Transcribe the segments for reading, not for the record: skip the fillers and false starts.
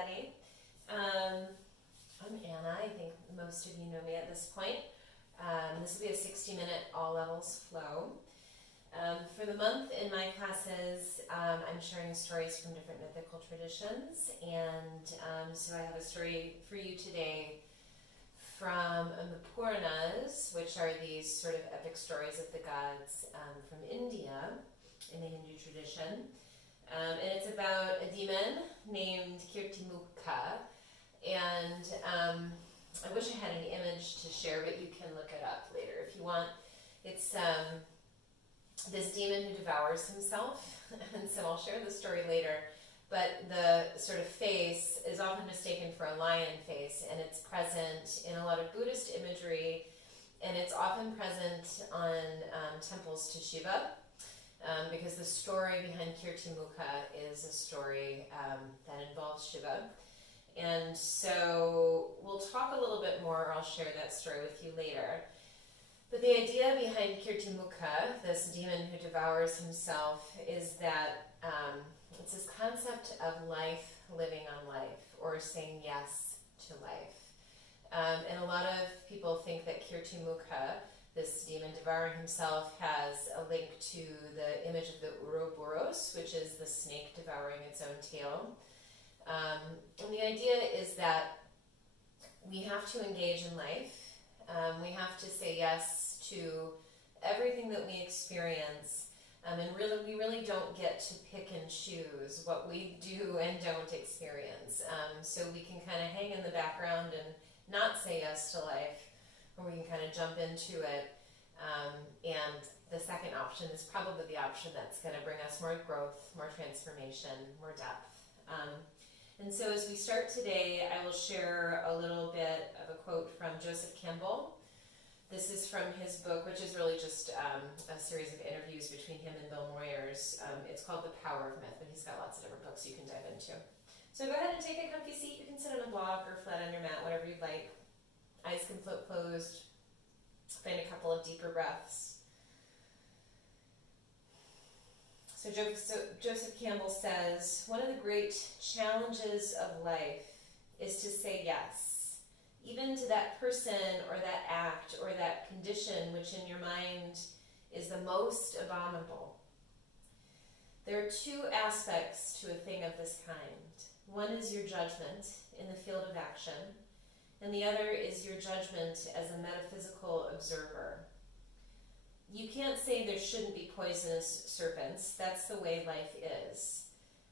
everybody. I'm Anna. I think most of you know me at this point. This will be a 60-minute all levels flow. For the month in my classes, I'm sharing stories from different mythical traditions, and so I have a story for you today from the Puranas, which are these sort of epic stories of the gods from India in the Hindu tradition. And it's about a demon named Kirtimukha, and I wish I had an image to share, but you can look it up later if you want. It's this demon who devours himself, and so I'll share the story later, but the sort of face is often mistaken for a lion face, and it's present in a lot of Buddhist imagery, and it's often present on temples to Shiva. Because the story behind Kirtimukha is a story that involves Shiva. And so we'll talk a little bit more, I'll share that story with you later. But the idea behind Kirtimukha, this demon who devours himself, is that it's this concept of life living on life, or saying yes to life. And a lot of people think that Kirtimukha, this demon devouring himself, has a link to the image of the Ouroboros, which is the snake devouring its own tail. And the idea is that we have to engage in life. We have to say yes to everything that we experience. And we really don't get to pick and choose what we do and don't experience. So we can kind of hang in the background and not say yes to life, or we can kind of jump into it, and the second option is probably the option that's going to bring us more growth, more transformation, more depth. And so as we start today, I will share a little bit of a quote from Joseph Campbell. This is from his book, which is really just a series of interviews between him and Bill Moyers. It's called The Power of Myth, but he's got lots of different books you can dive into. So go ahead and take a comfy seat. You can sit on a block or flat on your mat, whatever you'd like. Eyes can float closed. Find a couple of deeper breaths. So Joseph Campbell says, one of the great challenges of life is to say yes, even to that person or that act or that condition which in your mind is the most abominable. There are two aspects to a thing of this kind. One is your judgment in the field of action, and the other is your judgment as a metaphysical observer. You can't say there shouldn't be poisonous serpents. That's the way life is.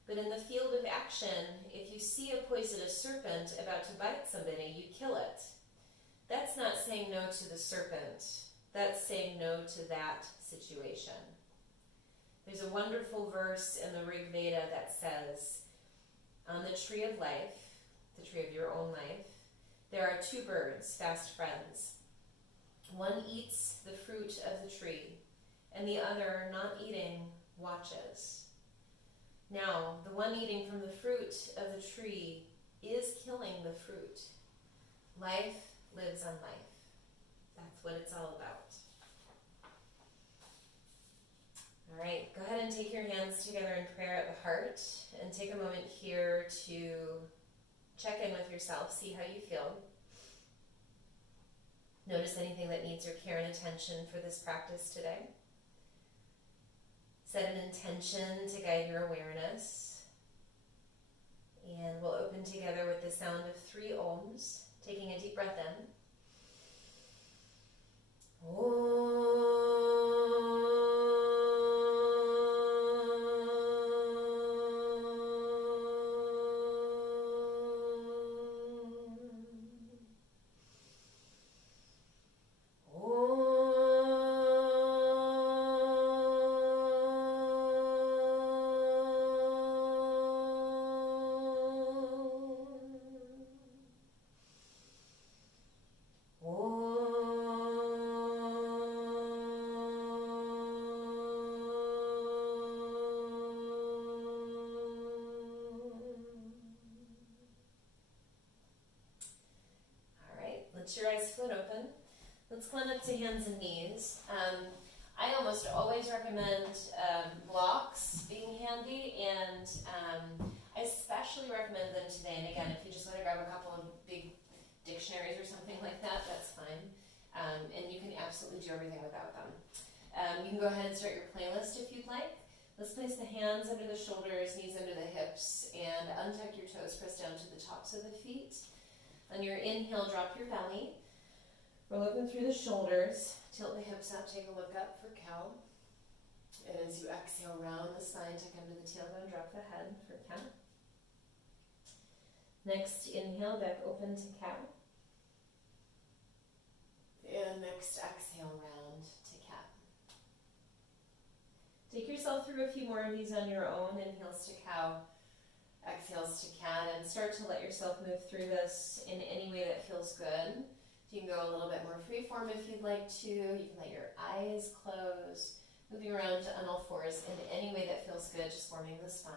But in the field of action, if you see a poisonous serpent about to bite somebody, you kill it. That's not saying no to the serpent. That's saying no to that situation. There's a wonderful verse in the Rig Veda that says, on the tree of life, the tree of your own life, there are two birds, fast friends. One eats the fruit of the tree, and the other, not eating, watches. Now, the one eating from the fruit of the tree is killing the fruit. Life lives on life. That's what it's all about. All right, go ahead and take your hands together in prayer at the heart, and take a moment here to check in with yourself, see how you feel. Notice anything that needs your care and attention for this practice today. Set an intention to guide your awareness. And we'll open together with the sound of 3 ohms, taking a deep breath in. Let your eyes float open. Let's climb up to hands and knees. I almost always recommend blocks being handy, and I especially recommend them today, and again, if you just want to grab a couple of big dictionaries or something like that, that's fine. And you can absolutely do everything without them. You can go ahead and start your playlist if you'd like. Let's place the hands under the shoulders, knees under the hips, and untuck your toes, press down to the tops of the feet. On your inhale, drop your belly. We're looking through the shoulders. Tilt the hips up, take a look up for cow. And as you exhale, round the spine, tuck under the tailbone, drop the head for cow. Next, inhale, back open to cow. And next, exhale, round to cat. Take yourself through a few more of these on your own. Inhales to cow, exhales to cat, and start to let yourself move through this in any way that feels good. You can go a little bit more freeform if you'd like to. You can let your eyes close, moving around on all fours in any way that feels good, just forming the spine.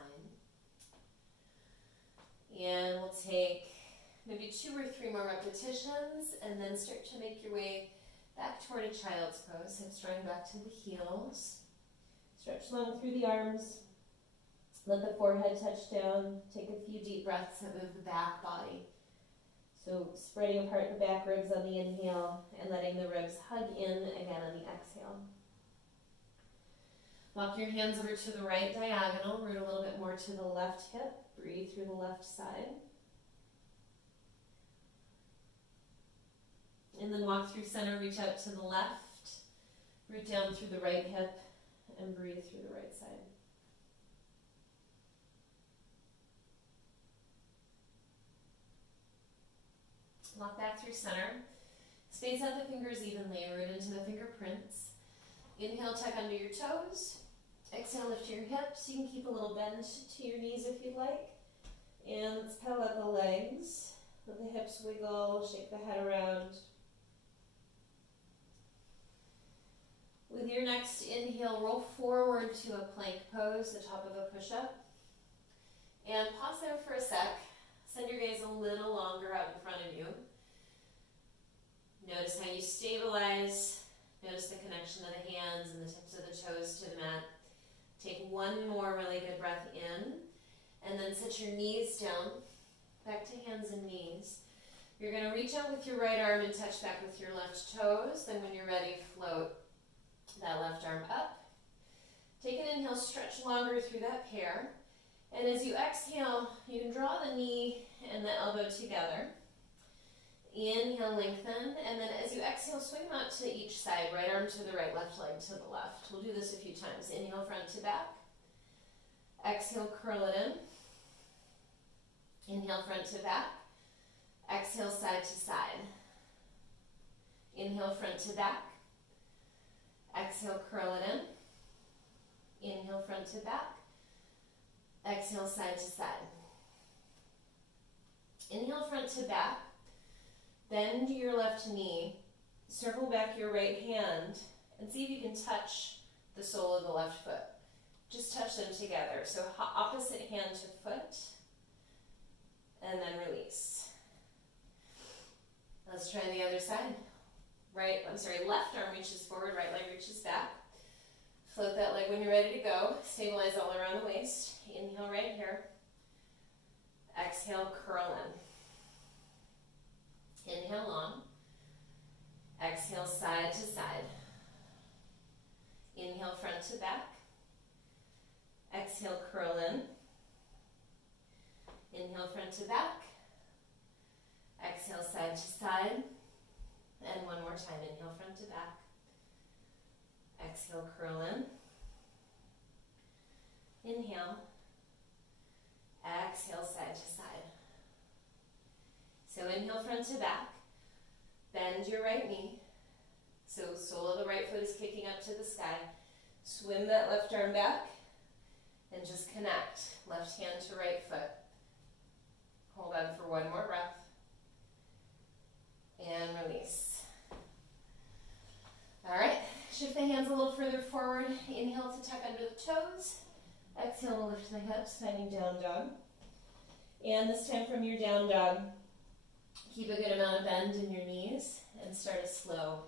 And we'll take maybe 2 or 3 more repetitions, and then start to make your way back toward a child's pose. Hips drawing back to the heels. Stretch long through the arms. Let the forehead touch down. Take a few deep breaths that move the back body. So spreading apart the back ribs on the inhale and letting the ribs hug in again on the exhale. Walk your hands over to the right diagonal. Root a little bit more to the left hip. Breathe through the left side. And then walk through center, reach out to the left. Root down through the right hip and breathe through the right side. Walk back through center. Space out the fingers evenly, root into the fingerprints. Inhale, tuck under your toes. Exhale, lift your hips. You can keep a little bend to your knees if you'd like. And let's pedal out the legs. Let the hips wiggle, shake the head around. With your next inhale, roll forward to a plank pose, the top of a push-up. And pause there for a sec. Send your gaze a little longer out in front of you. Notice how you stabilize. Notice the connection of the hands and the tips of the toes to the mat. Take one more really good breath in, and then sit your knees down, back to hands and knees. You're going to reach out with your right arm and touch back with your left toes. Then when you're ready, float that left arm up. Take an inhale, stretch longer through that pair. And as you exhale, you can draw the knee and the elbow together. Inhale, lengthen, and then as you exhale, swing them out to each side, right arm to the right, left leg to the left. We'll do this a few times. Inhale, front to back. Exhale, curl it in. Inhale, front to back. Exhale, side to side. Inhale, front to back. Exhale, curl it in. Inhale, front to back. Exhale, side to side. Inhale, front to back. Bend your left knee. Circle back your right hand and see if you can touch the sole of the left foot. Just touch them together. So opposite hand to foot. And then release. Let's try the other side. Left arm reaches forward, right leg reaches back. Float that leg when you're ready to go. Stabilize all around the waist. Inhale right here. Exhale, curl in. Inhale long. Exhale, side to side. Inhale, front to back. Exhale, curl in. Inhale, front to back. Exhale, side to side. And one more time. Inhale, front to back. Exhale, curl in. Inhale. Exhale, side to side. So inhale, front to back. Bend your right knee. So sole of the right foot is kicking up to the sky. Swim that left arm back. And just connect. Left hand to right foot. Hold on for one more breath. And release. All right, shift the hands a little further forward. Inhale to tuck under the toes. Exhale to lift the hips, finding down dog. And this time from your down dog, keep a good amount of bend in your knees and start a slow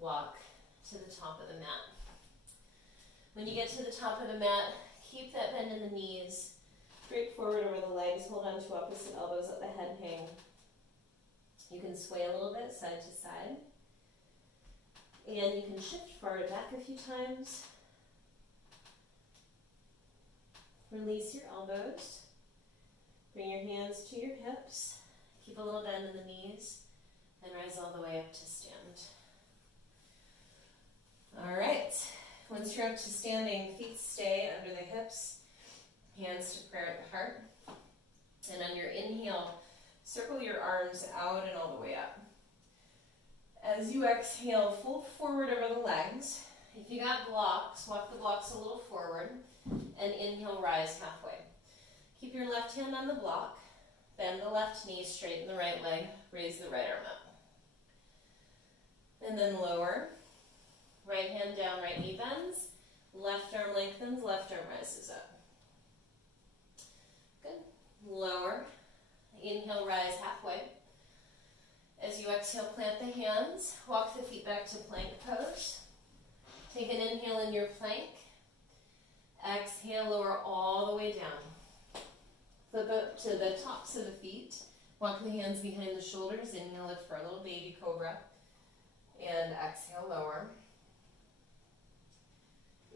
walk to the top of the mat. When you get to the top of the mat, keep that bend in the knees. Straight forward over the legs, hold on to opposite elbows, let the head hang. You can sway a little bit side to side. And you can shift forward back a few times. Release your elbows. Bring your hands to your hips. Keep a little bend in the knees and rise all the way up to stand. All right. Once you're up to standing, feet stay under the hips, hands to prayer at the heart. And on your inhale, circle your arms out and all the way up. As you exhale, fold forward over the legs. If you got blocks, walk the blocks a little forward and inhale, rise halfway. Keep your left hand on the block, bend the left knee, straighten the right leg, raise the right arm up. And then lower, right hand down, right knee bends, left arm lengthens, left arm rises up. Good. Lower, inhale, rise halfway. As you exhale, plant the hands, walk the feet back to plank pose. Take an inhale in your plank. Exhale, lower all the way down. Flip up to the tops of the feet. Walk the hands behind the shoulders. Inhale, lift for a little baby cobra. And exhale, lower.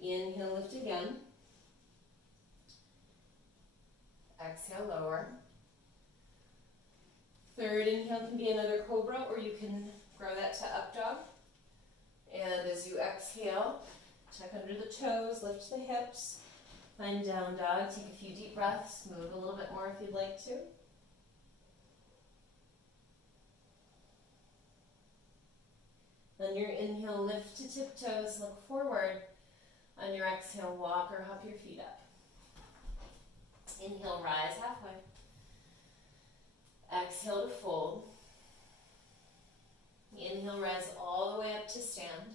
Inhale, lift again. Exhale, lower. Third inhale can be another cobra, or you can grow that to up dog. And as you exhale, tuck under the toes, lift the hips, find down dog, take a few deep breaths, move a little bit more if you'd like to. On your inhale, lift to tiptoes, look forward. On your exhale, walk or hop your feet up. Inhale, rise halfway. Exhale to fold. Inhale, rise all the way up to stand.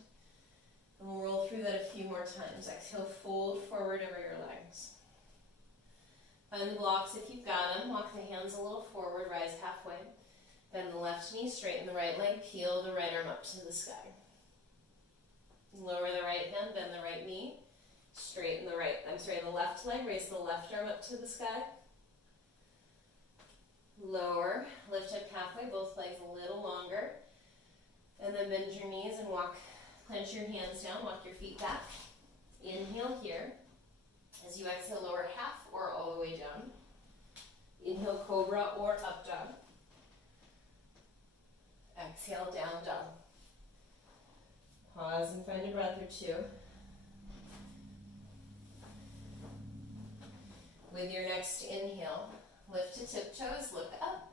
And we'll roll through that a few more times. Exhale, fold forward over your legs. Find the blocks if you've got them. Walk the hands a little forward, rise halfway. Bend the left knee, straighten the right leg, peel the right arm up to the sky. Lower the right hand, bend the right knee, straighten the left leg, raise the left arm up to the sky. Lower, lift up halfway, both legs a little longer. And then bend your knees and plant your hands down, walk your feet back. Inhale here. As you exhale, lower half or all the way down. Inhale, cobra or up dog. Exhale, down dog. Pause and find a breath or two. With your next inhale, lift to tiptoes, look up,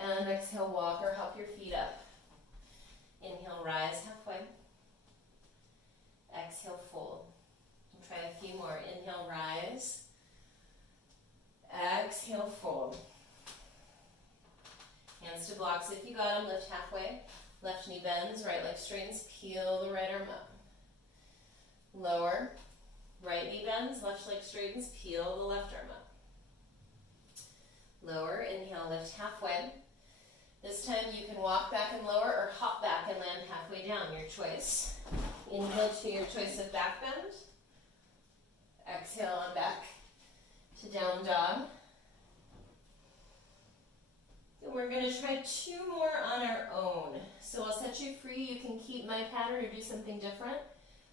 and exhale, walk or hop your feet up. Inhale, rise halfway. Exhale, fold. We'll try a few more. Inhale, rise. Exhale, fold. Hands to blocks if you got them, lift halfway. Left knee bends, right leg straightens, peel the right arm up. Lower, right knee bends, left leg straightens, peel the left arm up. Lower, inhale, lift halfway. This time you can walk back and lower or hop back and land halfway down, your choice. Inhale to your choice of back bend. Exhale on back to down dog. And we're going to try two more on our own. So I'll set you free. You can keep my pattern or do something different.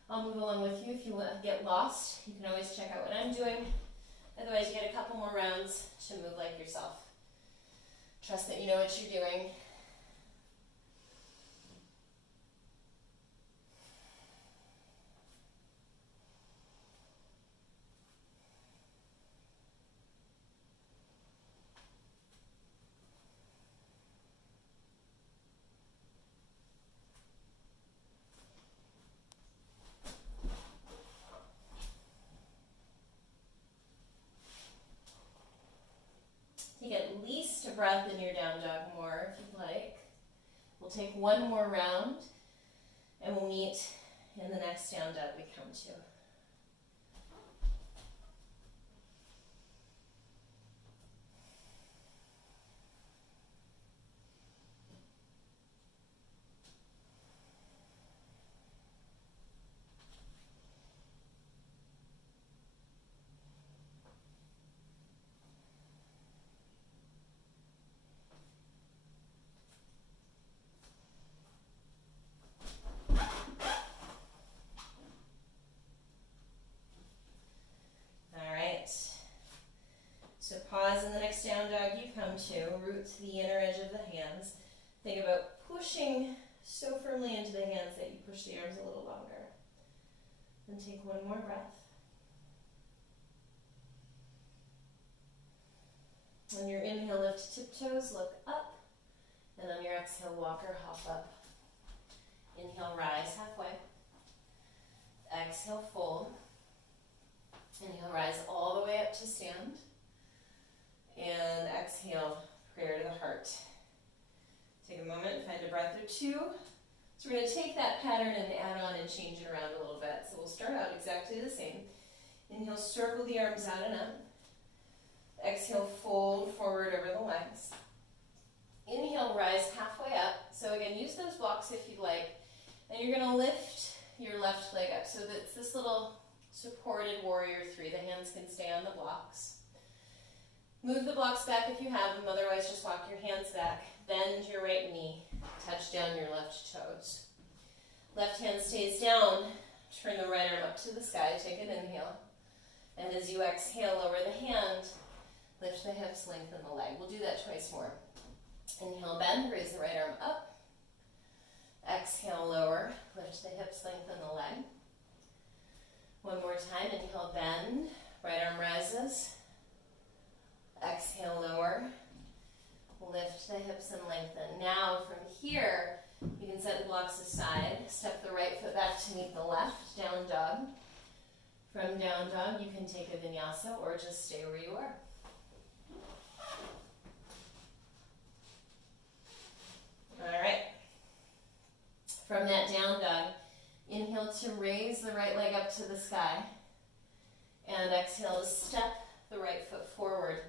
I'll move along with you if you get lost. You can always check out what I'm doing. Otherwise, you get a couple more rounds to move like yourself. Trust that you know what you're doing. Take at least a breath in your down dog more if you'd like. We'll take one more round and we'll meet in the next down dog we come to. root to the inner edge of the hands. Think about pushing so firmly into the hands that you push the arms a little longer. Then take one more breath. On your inhale, lift tiptoes, look up. And on your exhale, walk or hop up. Inhale, rise halfway. Exhale, fold. Inhale, rise all the way up to stand. And exhale, prayer to the heart. Take a moment, find a breath or two. So we're going to take that pattern and add on and change it around a little bit. So we'll start out exactly the same. Inhale, circle the arms out and up. Exhale, fold forward over the legs. Inhale, rise halfway up. So again, use those blocks if you'd like. And you're going to lift your left leg up so that it's this little supported warrior three. The hands can stay on the blocks. Move the blocks back if you have them, otherwise just walk your hands back. Bend your right knee, touch down your left toes. Left hand stays down, turn the right arm up to the sky, take an inhale. And as you exhale, lower the hand, lift the hips, lengthen the leg. We'll do that twice more. Inhale, bend, raise the right arm up. Exhale, lower, lift the hips, lengthen the leg. One more time, inhale, bend, right arm rises. Exhale, lower, lift the hips and lengthen. Now from here, you can set the blocks aside, step the right foot back to meet the left, down dog. From down dog, you can take a vinyasa or just stay where you are. All right. From that down dog, inhale to raise the right leg up to the sky. And exhale to step the right foot forward.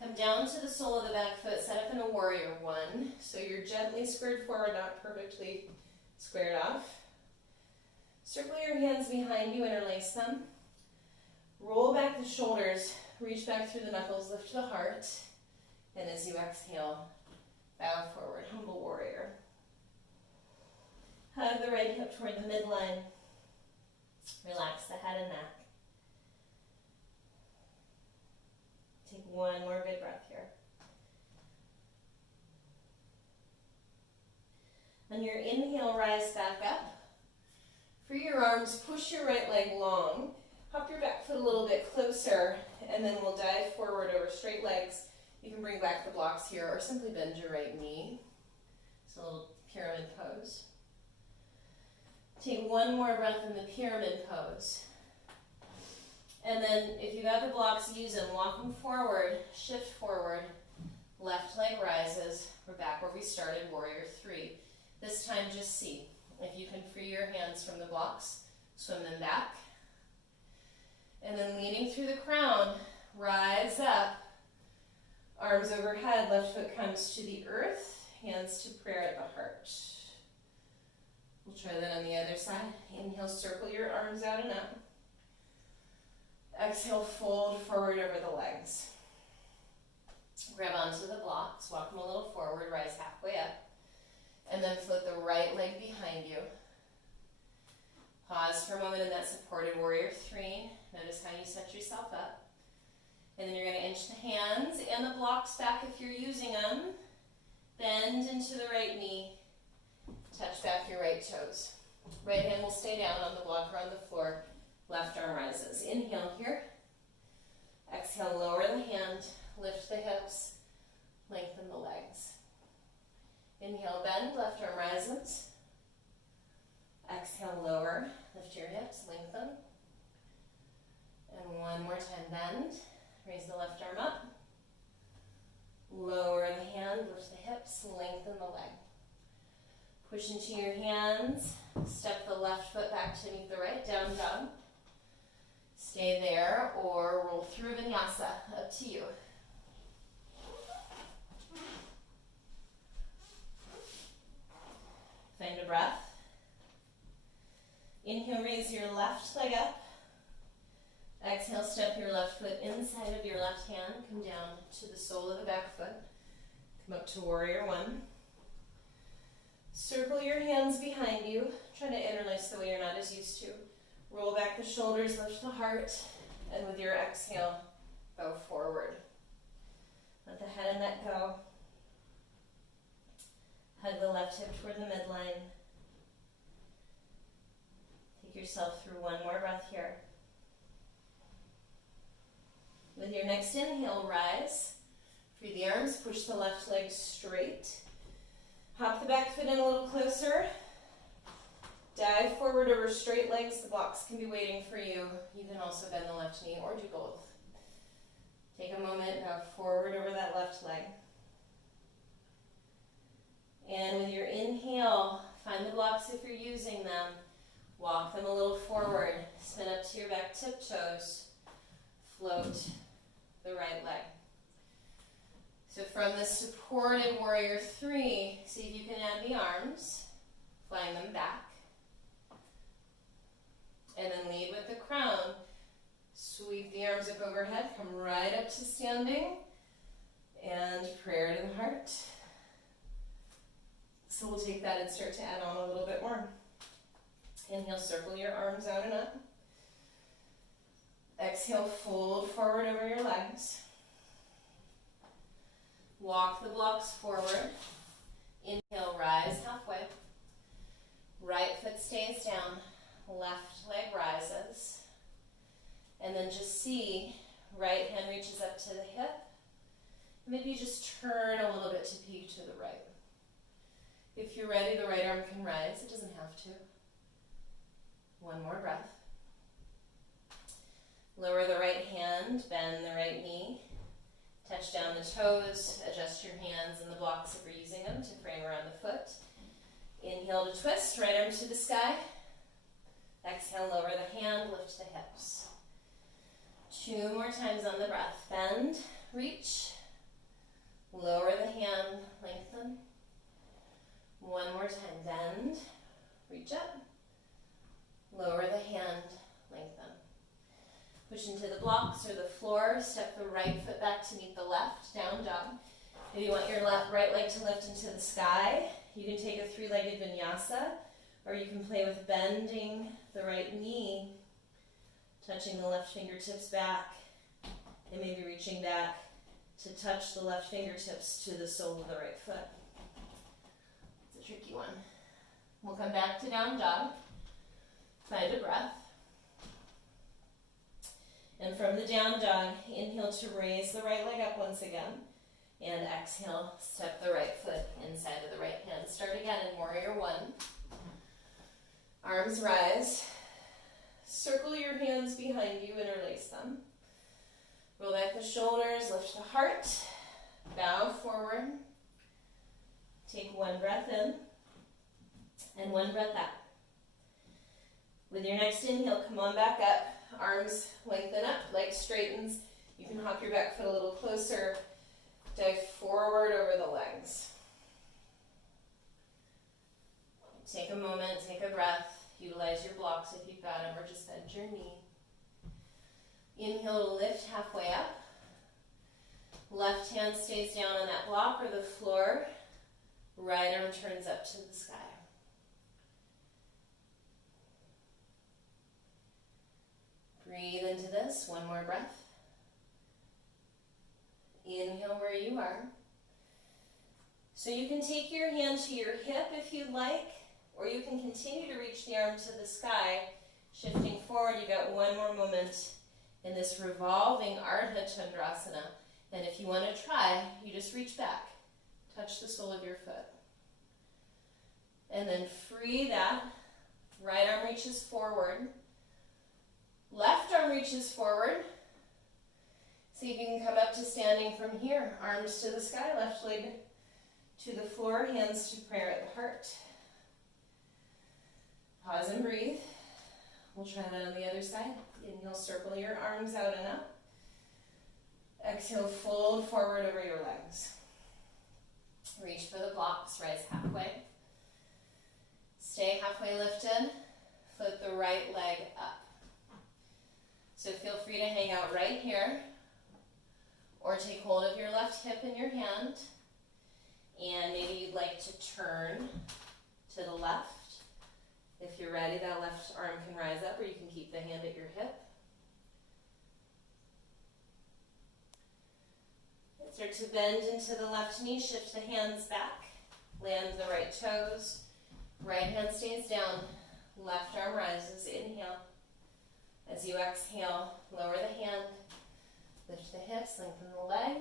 Come down to the sole of the back foot, set up in a warrior one. So you're gently squared forward, not perfectly squared off. Circle your hands behind you, interlace them. Roll back the shoulders, reach back through the knuckles, lift the heart. And as you exhale, bow forward, humble warrior. Hug the right hip toward the midline. Relax the head and neck. Take one more good breath here. On your inhale, rise back up. Free your arms, push your right leg long. Hop your back foot a little bit closer, and then we'll dive forward over straight legs. You can bring back the blocks here, or simply bend your right knee. It's a little pyramid pose. Take one more breath in the pyramid pose. And then if you got the blocks, use them. Walk them forward, shift forward. Left leg rises. We're back where we started, warrior three. This time just see. If you can free your hands from the blocks, swim them back. And then leaning through the crown, rise up. Arms overhead, left foot comes to the earth, hands to prayer at the heart. We'll try that on the other side. Inhale, circle your arms out and up. Exhale, fold forward over the legs. Grab onto the blocks, walk them a little forward, rise halfway up. And then float the right leg behind you. Pause for a moment in that supported warrior three. Notice how you set yourself up. And then you're going to inch the hands and the blocks back if you're using them. Bend into the right knee. Touch back your right toes. Right hand will stay down on the block or on the floor. Left arm rises. Inhale here. Exhale, lower the hand. Lift the hips. Lengthen the legs. Inhale, bend. Left arm rises. Exhale, lower. Lift your hips. Lengthen. And one more time, bend. Raise the left arm up. Lower the hand, lift the hips, lengthen the leg. Push into your hands. Step the left foot back to meet the right, down dog. Stay there or roll through vinyasa, up to you. Find a breath. Inhale, raise your left leg up. Exhale, step your left foot inside of your left hand. Come down to the sole of the back foot. Come up to warrior one. Circle your hands behind you. Try to interlace the way you're not as used to. Roll back the shoulders, lift the heart, and with your exhale, bow forward. Let the head and neck go. Hug the left hip toward the midline. Take yourself through one more breath here. With your next inhale, rise. Free the arms, push the left leg straight. Hop the back foot in a little closer. Dive forward over straight legs. The blocks can be waiting for you. You can also bend the left knee or do both. Take a moment now forward over that left leg. And with your inhale, find the blocks if you're using them. Walk them a little forward. Spin up to your back tiptoes. Float the right leg. So from the supported warrior 3, see if you can add the arms, flying them back. And then lead with the crown. Sweep the arms up overhead, come right up to standing, and prayer to the heart. So we'll take that and start to add on a little bit more. Inhale, circle your arms out and up. Exhale, fold forward over your legs. Walk the blocks forward. Inhale, rise halfway. Right foot stays down. Left leg rises. And then just see, right hand reaches up to the hip. Maybe just turn a little bit to peek to the right. If you're ready, the right arm can rise. It doesn't have to. One more breath. Lower the right hand, bend the right knee. Touch down the toes, adjust your hands and the blocks if you're using them to frame around the foot. Inhale to twist, right arm to the sky. Exhale, lower the hand, lift the hips. 2 more times on the breath. Bend, reach, lower the hand, lengthen. 1 more time, bend, reach up, lower the hand, lengthen. Push into the blocks or the floor, step the right foot back to meet the left, down dog. If you want your right leg to lift into the sky, you can take a 3-legged vinyasa, or you can play with bending the right knee, touching the left fingertips back, and maybe reaching back to touch the left fingertips to the sole of the right foot. It's a tricky one. We'll come back to down dog. Find a breath. And from the down dog, inhale to raise the right leg up once again. And exhale, step the right foot inside of the right hand. Start again in warrior 1. Arms rise. Circle your hands behind you, interlace them. Roll back the shoulders, lift the heart. Bow forward. Take 1 breath in and 1 breath out. With your next inhale, come on back up. Arms lengthen up, leg straightens. You can hop your back foot a little closer. Dive forward over the legs. Take a moment, take a breath. Utilize your blocks if you've got them, or just bend your knee. Inhale to lift halfway up. Left hand stays down on that block or the floor. Right arm turns up to the sky. Breathe into this. 1 more breath. Inhale where you are. So you can take your hand to your hip if you'd like, or you can continue to reach the arm to the sky. Shifting forward, you got 1 more moment in this revolving Ardha Chandrasana. And if you want to try, you just reach back. Touch the sole of your foot. And then free that. Right arm reaches forward. Left arm reaches forward. See if you can come up to standing from here. Arms to the sky, left leg to the floor, hands to prayer at the heart. Pause and breathe. We'll try that on the other side. Inhale, circle your arms out and up. Exhale, fold forward over your legs. Reach for the blocks, rise halfway. Stay halfway lifted. Flip the right leg up. So feel free to hang out right here, or take hold of your left hip in your hand, and maybe you'd like to turn to the left. If you're ready, that left arm can rise up, or you can keep the hand at your hip. Start to bend into the left knee, shift the hands back. Land the right toes. Right hand stays down. Left arm rises. Inhale. As you exhale, lower the hand. Lift the hips, lengthen the leg.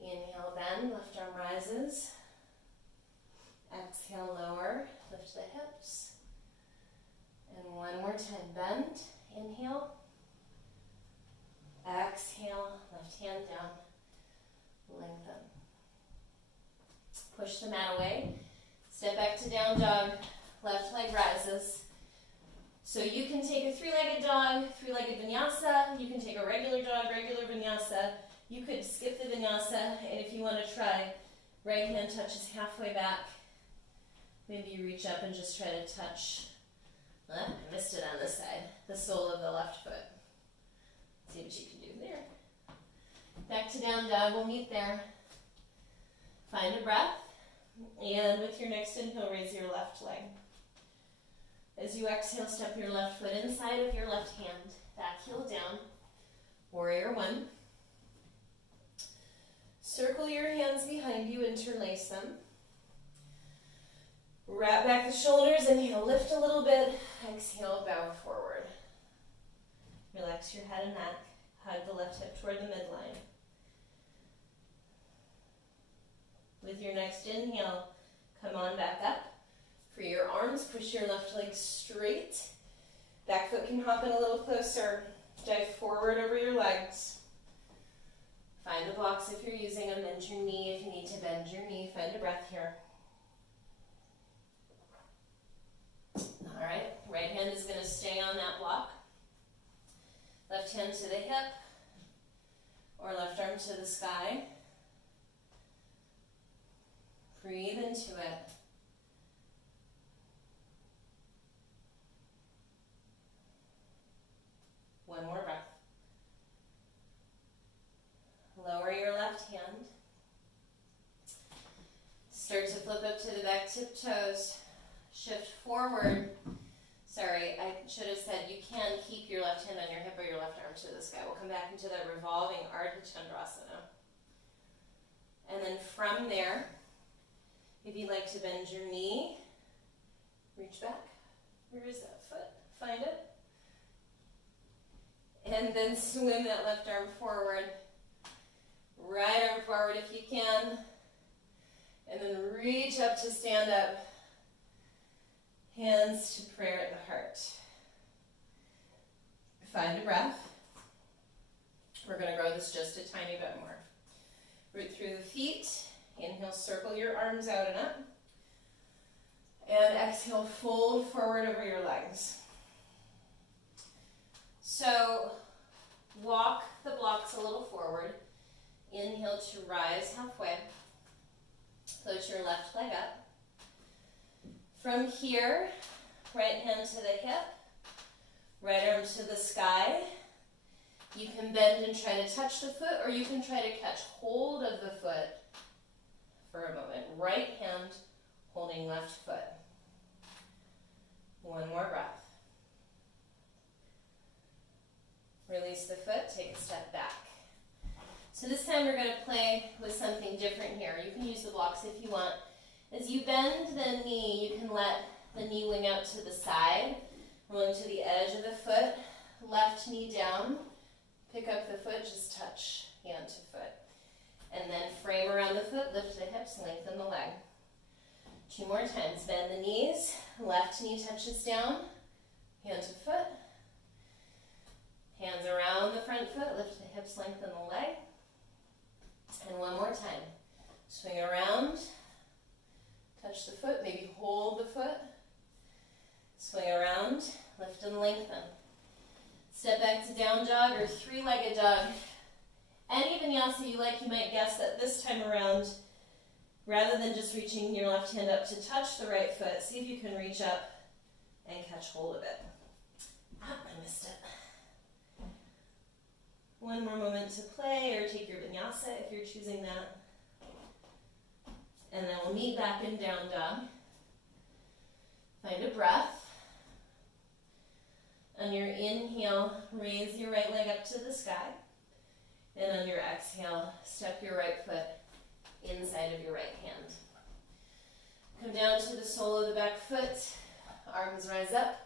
Inhale, bend, left arm rises. Exhale, lower, lift the hips. And one more time, bend, inhale. Exhale, left hand down, lengthen. Push the mat away. Step back to down dog, left leg rises. So you can take a three-legged dog, three-legged vinyasa. You can take a regular dog, regular vinyasa. You could skip the vinyasa, and if you want to try, right hand touches halfway back. Maybe you reach up and just try to touch, I missed it on this side, the sole of the left foot. See what you can do there. Back to down dog, we'll meet there. Find a breath, and with your next inhale, raise your left leg. As you exhale, step your left foot inside of your left hand, back heel down, warrior one. Circle your hands behind you, interlace them. Wrap back the shoulders, inhale, lift a little bit, exhale, bow forward. Relax your head and neck, hug the left hip toward the midline. With your next inhale, come on back up. For your arms, push your left leg straight. Back foot can hop in a little closer. Dive forward over your legs. Find the blocks if you're using them. Bend your knee if you need to bend your knee. Find a breath here. All right, right hand is going to stay on that block. Left hand to the hip or left arm to the sky. Breathe into it. One more breath. Lower your left hand. Start to flip up to the back tiptoes. Shift forward. Sorry, I should have said you can keep your left hand on your hip or your left arm to the sky. We'll come back into that revolving Ardha Chandrasana. And then from there, if you'd like to bend your knee, reach back. Where is that foot? Find it. And then swim that left arm forward. Right arm forward if you can. And then reach up to stand up. Hands to prayer at the heart. Find a breath. We're going to grow this just a tiny bit more. Root through the feet. Inhale, circle your arms out and up. And exhale, fold forward over your legs. So walk the blocks a little forward. Inhale to rise halfway. Float your left leg up. From here, right hand to the hip, right arm to the sky. You can bend and try to touch the foot, or you can try to catch hold of the foot for a moment. Right hand holding left foot. One more breath. Release the foot, take a step back. So this time we're going to play with something different here. You can use the blocks if you want. As you bend the knee, you can let the knee wing out to the side, rolling to the edge of the foot, left knee down, pick up the foot, just touch hand to foot. And then frame around the foot, lift the hips, lengthen the leg. 2 more times, bend the knees, left knee touches down, hand to foot. Hands around the front foot, lift the hips, lengthen the leg. And one more time. Swing around, touch the foot, maybe hold the foot. Swing around, lift and lengthen. Step back to down dog or 3-legged dog. Any vinyasa you like, you might guess that this time around, rather than just reaching your left hand up to touch the right foot, see if you can reach up and catch hold of it. I missed it. One more moment to play, or take your vinyasa if you're choosing that. And then we'll meet back in down dog. Find a breath. On your inhale, raise your right leg up to the sky. And on your exhale, step your right foot inside of your right hand. Come down to the sole of the back foot, arms rise up.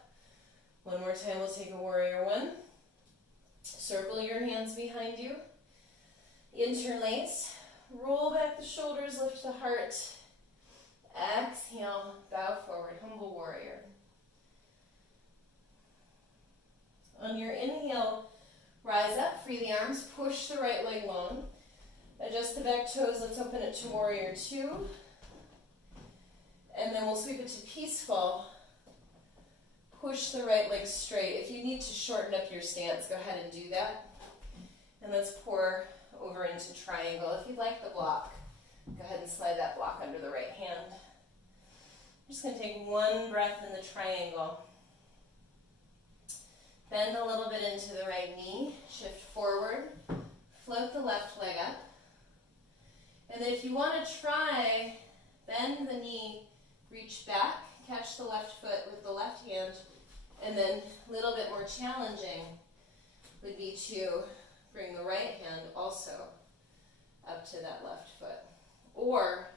One more time, we'll take a warrior one. Circle your hands behind you. Interlace, roll back the shoulders, lift the heart. Exhale, bow forward, humble warrior. On your inhale, rise up, free the arms, push the right leg long. Adjust the back toes, let's open it to warrior two. And then we'll sweep it to peaceful. Push the right leg straight. If you need to shorten up your stance, go ahead and do that. And let's pour over into triangle. If you'd like the block, go ahead and slide that block under the right hand. I'm just going to take one breath in the triangle. Bend a little bit into the right knee, shift forward, float the left leg up. And then if you want to try, bend the knee, reach back, catch the left foot with the left hand, and then a little bit more challenging would be to bring the right hand also up to that left foot. Or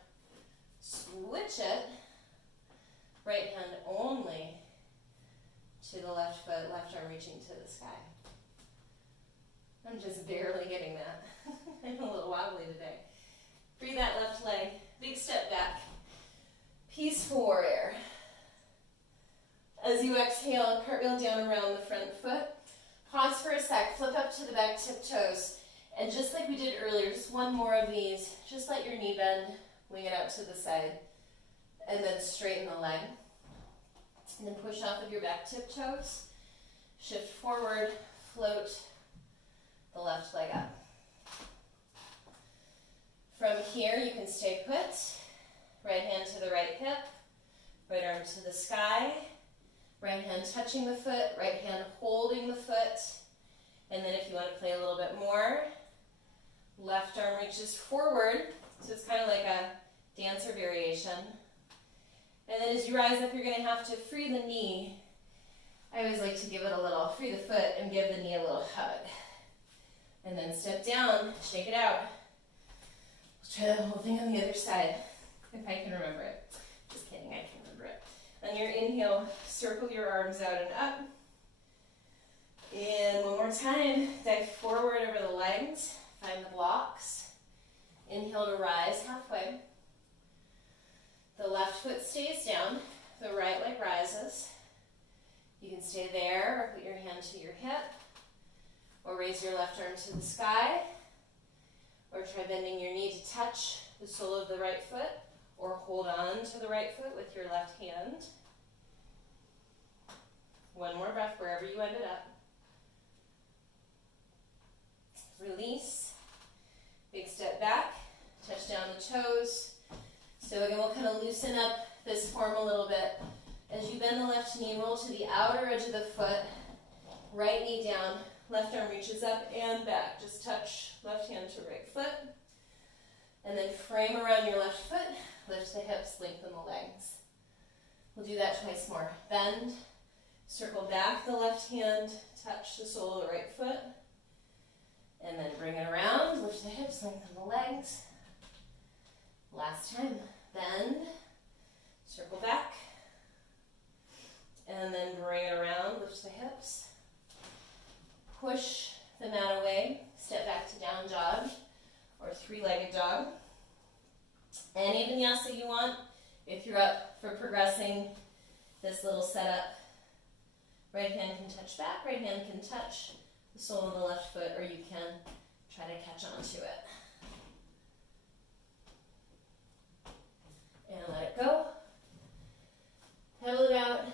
switch it, right hand only to the left foot, left arm reaching to the sky. I'm just barely getting that. I'm a little wobbly today. Free that left leg, big step back. Peaceful warrior. As you exhale, cartwheel down around the front foot. Pause for a sec, flip up to the back tiptoes. And just like we did earlier, just one more of these. Just let your knee bend, wing it out to the side. And then straighten the leg. And then push off of your back tiptoes. Shift forward, float the left leg up. From here, you can stay put. Right hand to the right hip, right arm to the sky, right hand touching the foot, right hand holding the foot. And then if you want to play a little bit more, left arm reaches forward. So it's kind of like a dancer variation. And then as you rise up, you're going to have to free the knee. I always like to give it a little, free the foot and give the knee a little hug. And then step down, shake it out. Let's try the whole thing on the other side, if I can remember it. Just kidding, I can remember it. On your inhale, circle your arms out and up. And one more time, dive forward over the legs, find the blocks. Inhale to rise halfway. The left foot stays down, the right leg rises. You can stay there or put your hand to your hip, or raise your left arm to the sky, or try bending your knee to touch the sole of the right foot, or hold on to the right foot with your left hand. One more breath wherever you ended up. Release, big step back, touch down the toes. So again, we'll kind of loosen up this form a little bit. As you bend the left knee, roll to the outer edge of the foot, right knee down, left arm reaches up and back. Just touch left hand to right foot. And then frame around your left foot, lift the hips, lengthen the legs. We'll do that twice more. Bend, circle back the left hand, touch the sole of the right foot. And then bring it around, lift the hips, lengthen the legs. Last time. Bend, circle back, and then bring it around, lift the hips. Push the mat away, step back to down dog or three-legged dog. Any vinyasa you want. If you're up for progressing this little setup, right hand can touch back, right hand can touch the sole of the left foot, or you can try to catch onto it. And let it go. Pedal it out.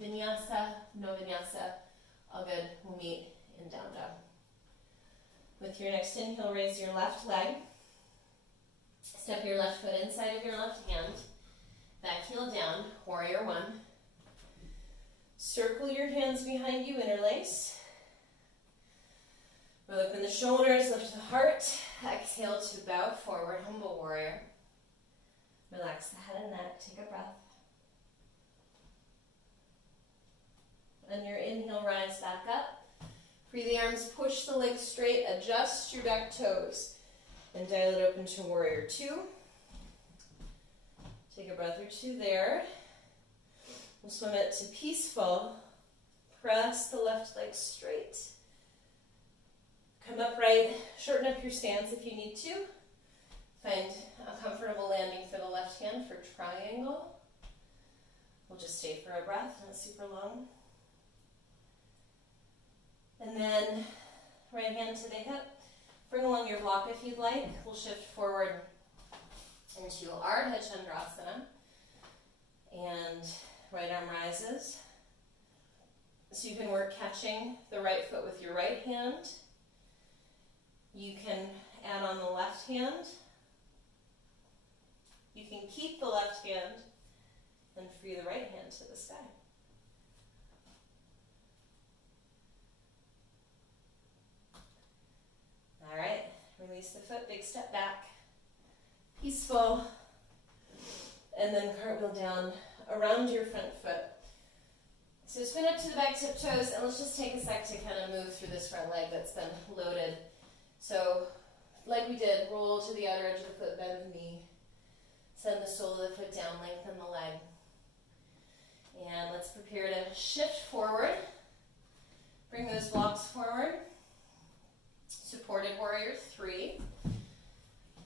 Vinyasa, no vinyasa. All good. We'll meet in down dog. With your next inhale, raise your left leg. Step your left foot inside of your left hand. Back heel down, warrior one. Circle your hands behind you, interlace. We'll open the shoulders, lift the heart. Exhale to bow forward, humble warrior. Relax the head and neck, take a breath. On your inhale, rise back up. Free the arms, push the legs straight, adjust your back toes. And dial it open to warrior two. Take a breath or two there. We'll swim it to peaceful. Press the left leg straight. Come upright, shorten up your stance if you need to. Find a comfortable landing for the left hand for triangle. We'll just stay for a breath, not super long. And then right hand to the hip. Bring along your block if you'd like. We'll shift forward into Ardha Chandrasana. And right arm rises. So you can work catching the right foot with your right hand. You can add on the left hand. You can keep the left hand and free the right hand to the sky. All right, release the foot, big step back. Peaceful. And then cartwheel down around your front foot. So spin up to the back tiptoes, and let's just take a sec to kind of move through this front leg that's been loaded. So, like we did, roll to the outer edge of the foot, bend the knee. Send the sole of the foot down, lengthen the leg. And let's prepare to shift forward. Bring those blocks forward. Supported warrior 3.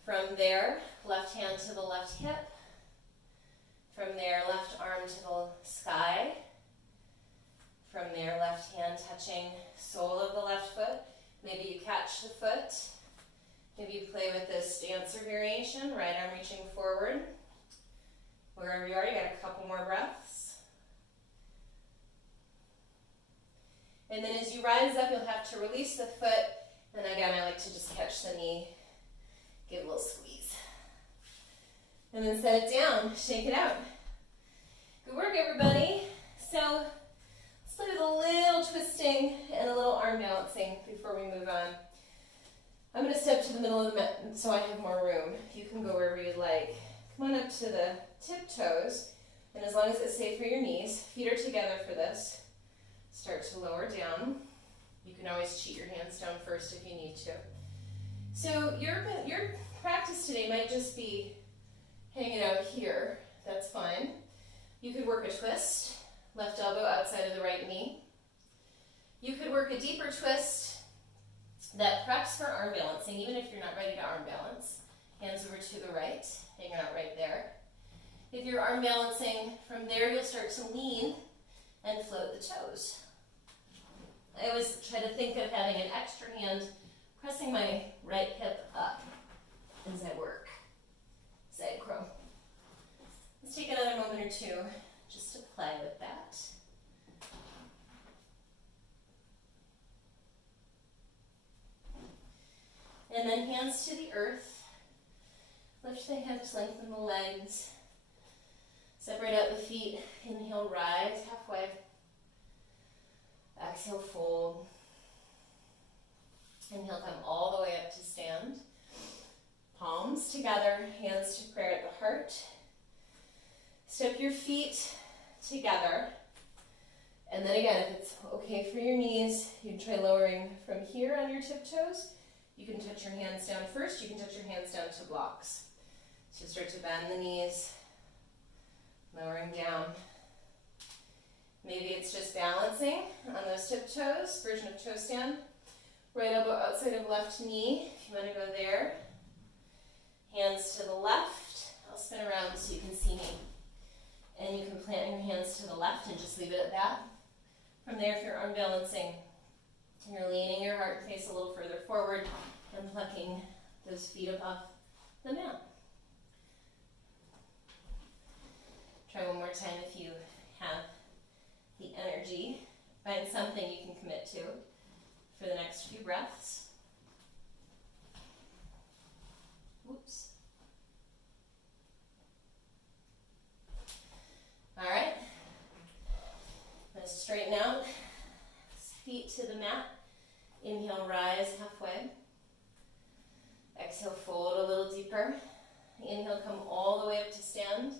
From there, left hand to the left hip. From there, left arm to the sky. From there, left hand touching sole of the left foot. Maybe you catch the foot. Maybe you play with this dancer variation, right arm reaching forward. Wherever you are, you got a couple more breaths. And then as you rise up, you'll have to release the foot. And again, I like to just catch the knee, give a little squeeze. And then set it down, shake it out. Good work, everybody. So let's play with a little twisting and a little arm balancing before we move on. I'm going to step to the middle of the mat so I have more room. You can go wherever you'd like. Come on up to the tiptoes, and as long as it's safe for your knees, feet are together for this. Start to lower down. You can always cheat your hands down first if you need to. So your practice today might just be hanging out here. That's fine. You could work a twist, left elbow outside of the right knee. You could work a deeper twist that preps for arm balancing, even if you're not ready to arm balance. Hands over to the right, hanging out right there. If you're arm balancing, from there you'll start to lean and float the toes. I always try to think of having an extra hand pressing my right hip up as I work. Side crow. Let's take another moment or two just to play with that. And then hands to the earth. Lift the hips, lengthen the legs. Separate out the feet. Inhale, rise halfway. Exhale, fold. Inhale, come all the way up to stand. Palms together, hands to prayer at the heart. Step your feet together. And then again, if it's okay for your knees, you can try lowering from here on your tiptoes. You can touch your hands down first. You can touch your hands down to blocks. So start to bend the knees, lowering down. Maybe it's just balancing on those tiptoes, version of toe stand. Right elbow outside of left knee, if you want to go there. Hands to the left. I'll spin around so you can see me. And you can plant your hands to the left and just leave it at that. From there, if you're arm balancing, you're leaning your heart and face a little further forward and plucking those feet up off the mat. Try one more time if you have the energy. Find something you can commit to for the next few breaths. Whoops. All right. I'm going to straighten out. Feet to the mat. Inhale, rise halfway. Exhale, fold a little deeper. Inhale, come all the way up to stand.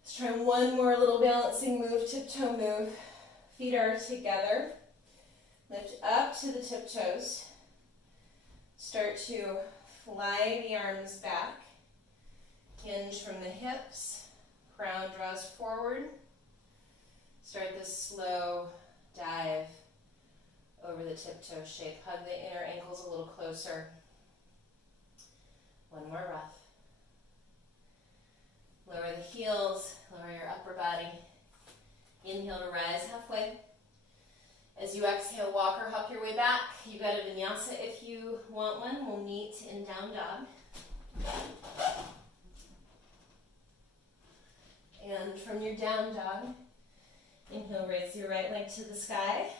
Let's try one more little balancing move, tiptoe move. Feet are together. Lift up to the tiptoes. Start to fly the arms back. Hinge from the hips, crown draws forward. Start this slow dive over the tiptoe shape. Hug the inner ankles a little closer. One more breath. Lower the heels, lower your upper body. Inhale to rise halfway. As you exhale, walk or hop your way back. You got a vinyasa if you want one. We'll meet in down dog. And from your down dog, inhale, raise your right leg to the sky.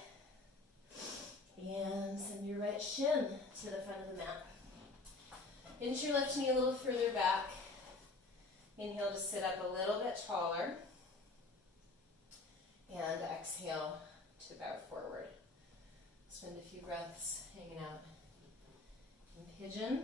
And send your right shin to the front of the mat. Inch your left knee a little further back. Inhale to sit up a little bit taller. And exhale to bow forward. Spend a few breaths hanging out in pigeon.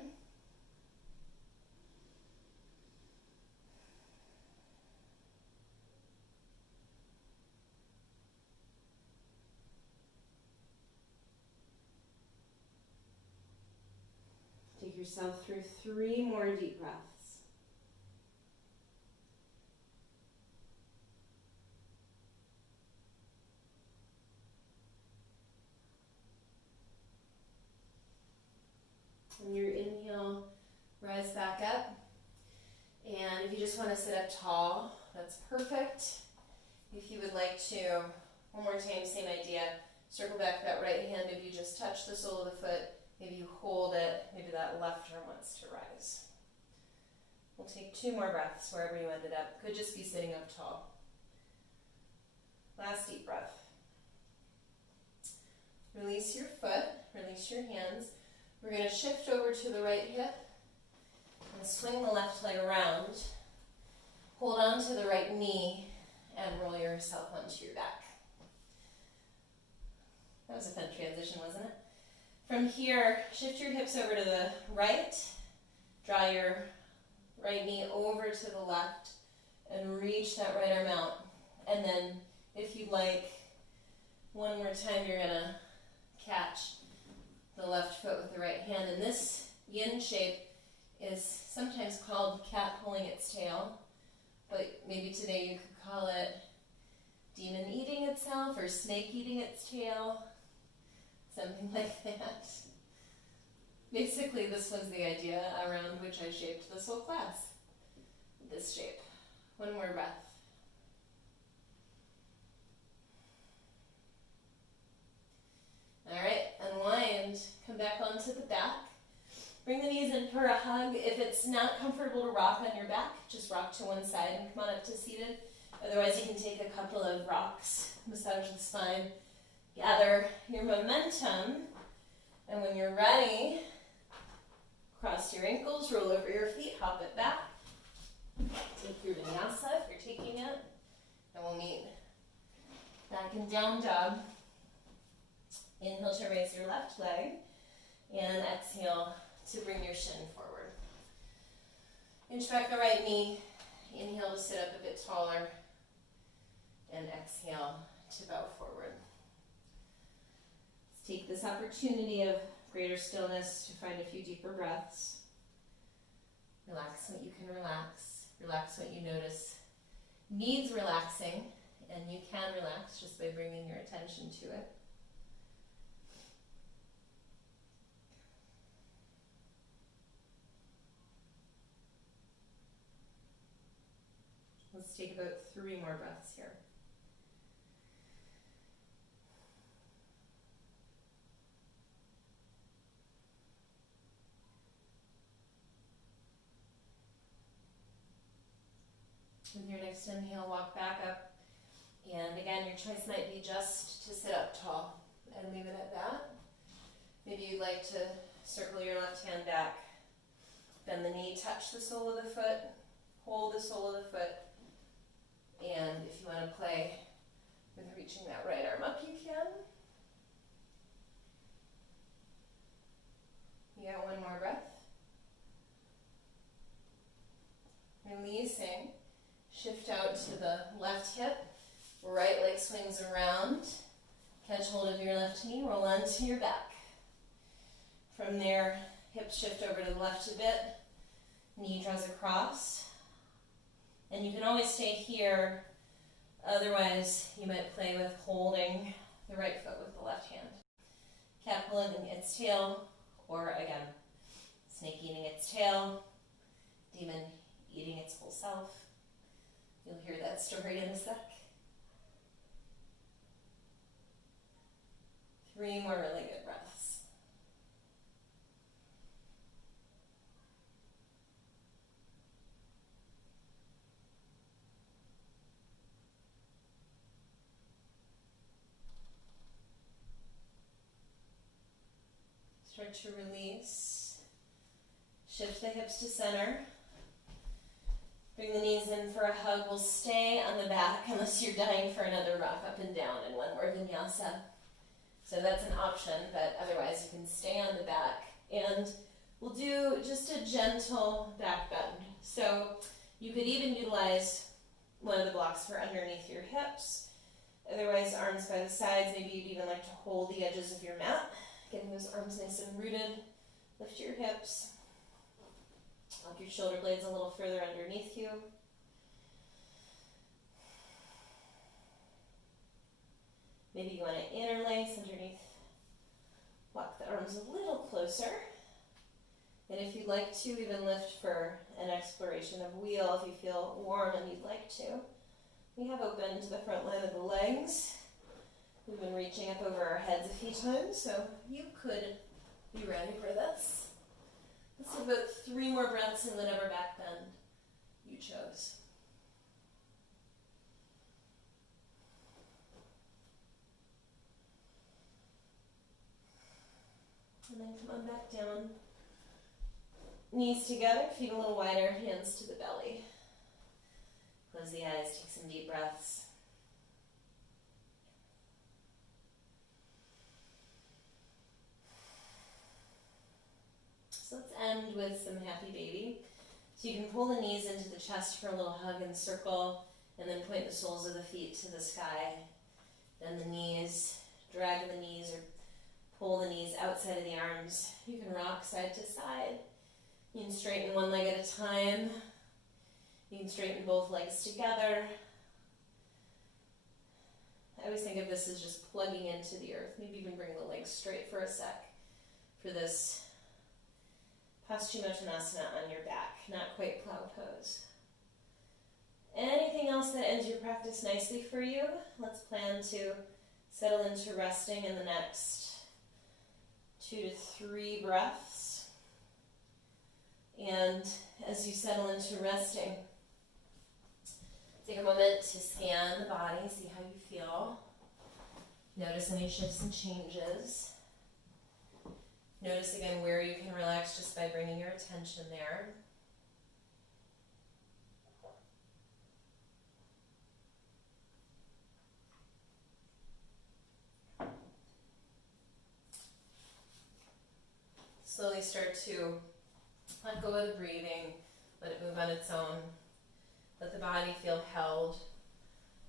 Take yourself through 3 more deep breaths. On your inhale, rise back up. And if you just want to sit up tall, that's perfect. If you would like to, one more time, same idea. Circle back that right hand. Maybe you just touch the sole of the foot. Maybe you hold it. Maybe that left arm wants to rise. We'll take 2 more breaths wherever you ended up. Could just be sitting up tall. Last deep breath. Release your foot. Release your hands. We're going to shift over to the right hip and swing the left leg around. Hold on to the right knee and roll yourself onto your back. That was a fun transition, wasn't it? From here, shift your hips over to the right. Draw your right knee over to the left and reach that right arm out. And then, if you'd like, one more time, you're going to catch the left foot with the right hand. And this yin shape is sometimes called cat pulling its tail, but maybe today you could call it demon eating itself or snake eating its tail, something like that. Basically, this was the idea around which I shaped this whole class. This shape. One more breath. All right, unwind, come back onto the back. Bring the knees in for a hug. If it's not comfortable to rock on your back, just rock to one side and come on up to seated. Otherwise, you can take a couple of rocks, massage the spine, gather your momentum, and when you're ready, cross your ankles, roll over your feet, hop it back. Take your vinyasa if you're taking it, and we'll meet back in down dog. Inhale to raise your left leg, and exhale to bring your shin forward. Inch back the right knee, inhale to sit up a bit taller, and exhale to bow forward. Let's take this opportunity of greater stillness to find a few deeper breaths. Relax what you can relax. Relax what you notice needs relaxing, and you can relax just by bringing your attention to it. Let's take about 3 more breaths here. With your next inhale, walk back up. And again, your choice might be just to sit up tall and leave it at that. Maybe you'd like to circle your left hand back. Bend the knee, touch the sole of the foot, hold the sole of the foot. And if you want to play with reaching that right arm up, you can. You got 1 more breath. Releasing. Shift out to the left hip. Right leg swings around. Catch hold of your left knee. Roll onto your back. From there, hips shift over to the left a bit. Knee draws across. And you can always stay here, otherwise you might play with holding the right foot with the left hand. Cat pulling its tail, or again, snake eating its tail, demon eating its whole self. You'll hear that story in a sec. 3 more really good breaths. Start to release. Shift the hips to center. Bring the knees in for a hug. We'll stay on the back unless you're dying for another rock up and down in one more vinyasa. So that's an option, but otherwise you can stay on the back. And we'll do just a gentle back bend. So you could even utilize one of the blocks for underneath your hips. Otherwise, arms by the sides. Maybe you'd even like to hold the edges of your mat. Getting those arms nice and rooted. Lift your hips. Walk your shoulder blades a little further underneath you. Maybe you want to interlace underneath. Walk the arms a little closer. And if you'd like to, even lift for an exploration of wheel if you feel warm and you'd like to. We have opened the front line of the legs. We've been reaching up over our heads a few times, so you could be ready for this. Let's do about 3 more breaths in whatever back bend you chose. And then come on back down. Knees together, feet a little wider, hands to the belly. Close the eyes, take some deep breaths. So let's end with some happy baby. So you can pull the knees into the chest for a little hug and circle, and then point the soles of the feet to the sky. Then the knees, drag the knees or pull the knees outside of the arms. You can rock side to side. You can straighten one leg at a time. You can straighten both legs together. I always think of this as just plugging into the earth. Maybe even bring the legs straight for a sec for this Paschimottanasana on your back, not quite plow pose. Anything else that ends your practice nicely for you? Let's plan to settle into resting in the next 2 to 3 breaths. And as you settle into resting, take a moment to scan the body, see how you feel. Notice any shifts and changes. Notice again where you can relax just by bringing your attention there. Slowly start to let go of the breathing, let it move on its own. Let the body feel held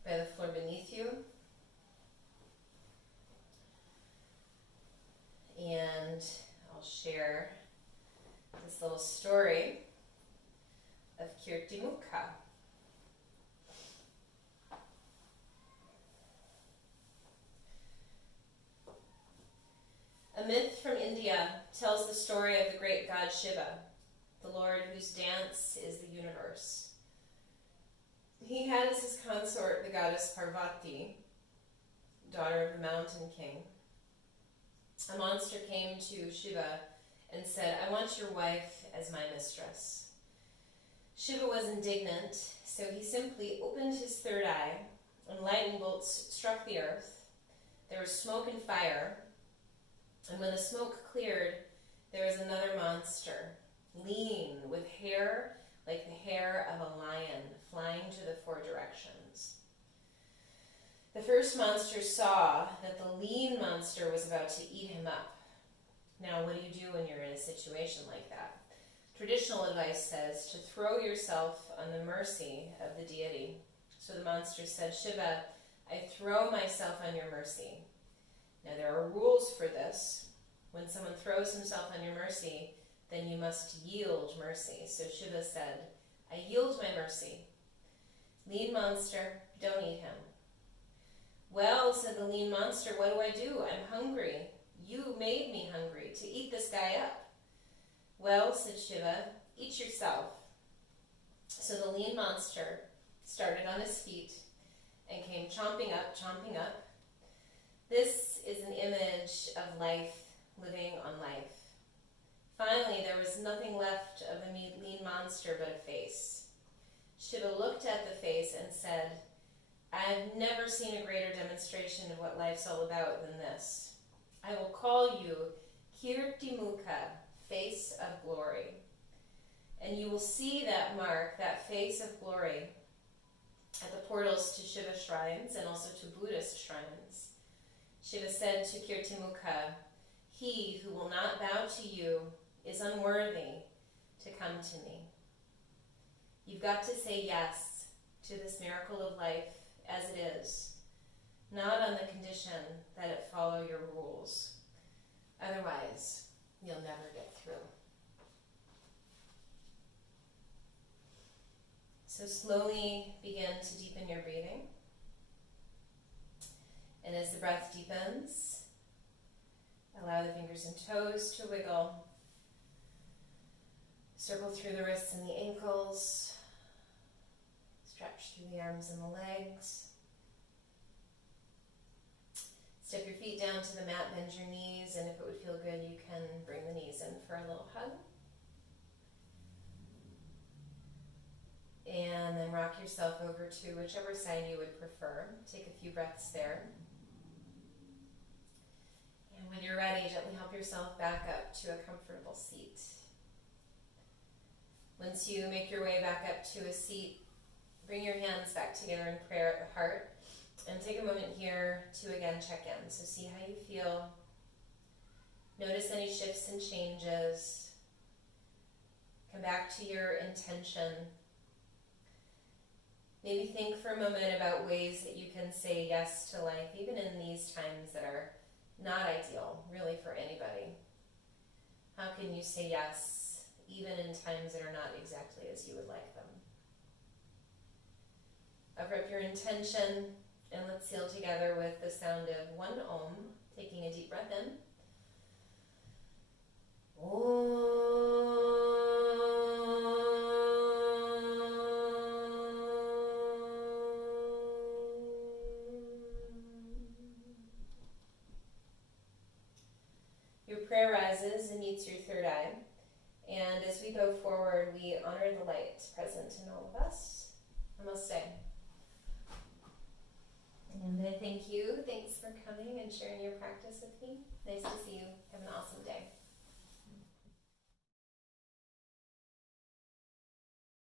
by the floor beneath you. And I'll share this little story of Kirtimukha. A myth from India tells the story of the great god Shiva, the Lord whose dance is the universe. He had as his consort the goddess Parvati, daughter of the mountain king. A monster came to Shiva and said, "I want your wife as my mistress." Shiva was indignant, so he simply opened his third eye, and lightning bolts struck the earth. There was smoke and fire, and when the smoke cleared, there was another monster, lean, with hair like the hair of a lion, flying to the 4 directions. The first monster saw that the lean monster was about to eat him up. Now, what do you do when you're in a situation like that? Traditional advice says to throw yourself on the mercy of the deity. So the monster said, "Shiva, I throw myself on your mercy." Now, there are rules for this. When someone throws himself on your mercy, then you must yield mercy. So Shiva said, "I yield my mercy. Lean monster, don't eat him. Well, said the lean monster, what do? I'm hungry. You made me hungry to eat this guy up. Well, said Shiva, eat yourself. So the lean monster started on his feet and came chomping up, chomping up. This is an image of life, living on life. Finally, there was nothing left of the lean monster but a face. Shiva looked at the face and said, I've never seen a greater demonstration of what life's all about than this. I will call you Kirtimukha, face of glory. And you will see that mark, that face of glory, at the portals to Shiva shrines and also to Buddhist shrines. Shiva said to Kirtimukha, he who will not bow to you is unworthy to come to me. You've got to say yes to this miracle of life as it is, not on the condition that it follow your rules. Otherwise, you'll never get through. So slowly begin to deepen your breathing. And as the breath deepens, allow the fingers and toes to wiggle. Circle through the wrists and the ankles. Stretch through the arms and the legs. Step your feet down to the mat, bend your knees, and if it would feel good, you can bring the knees in for a little hug. And then rock yourself over to whichever side you would prefer. Take a few breaths there. And when you're ready, gently help yourself back up to a comfortable seat. Once you make your way back up to a seat, bring your hands back together in prayer at the heart. And take a moment here to again check in. So see how you feel. Notice any shifts and changes. Come back to your intention. Maybe think for a moment about ways that you can say yes to life, even in these times that are not ideal, really, for anybody. How can you say yes, even in times that are not exactly as you would like them? Offer up your intention, and let's seal together with the sound of one Om, taking a deep breath in. Om. Your prayer rises and meets your third eye. And as we go forward, we honor the light present in all of us. Namaste. And I thank you. Thanks for coming and sharing your practice with me. Nice to see you. Have an awesome day.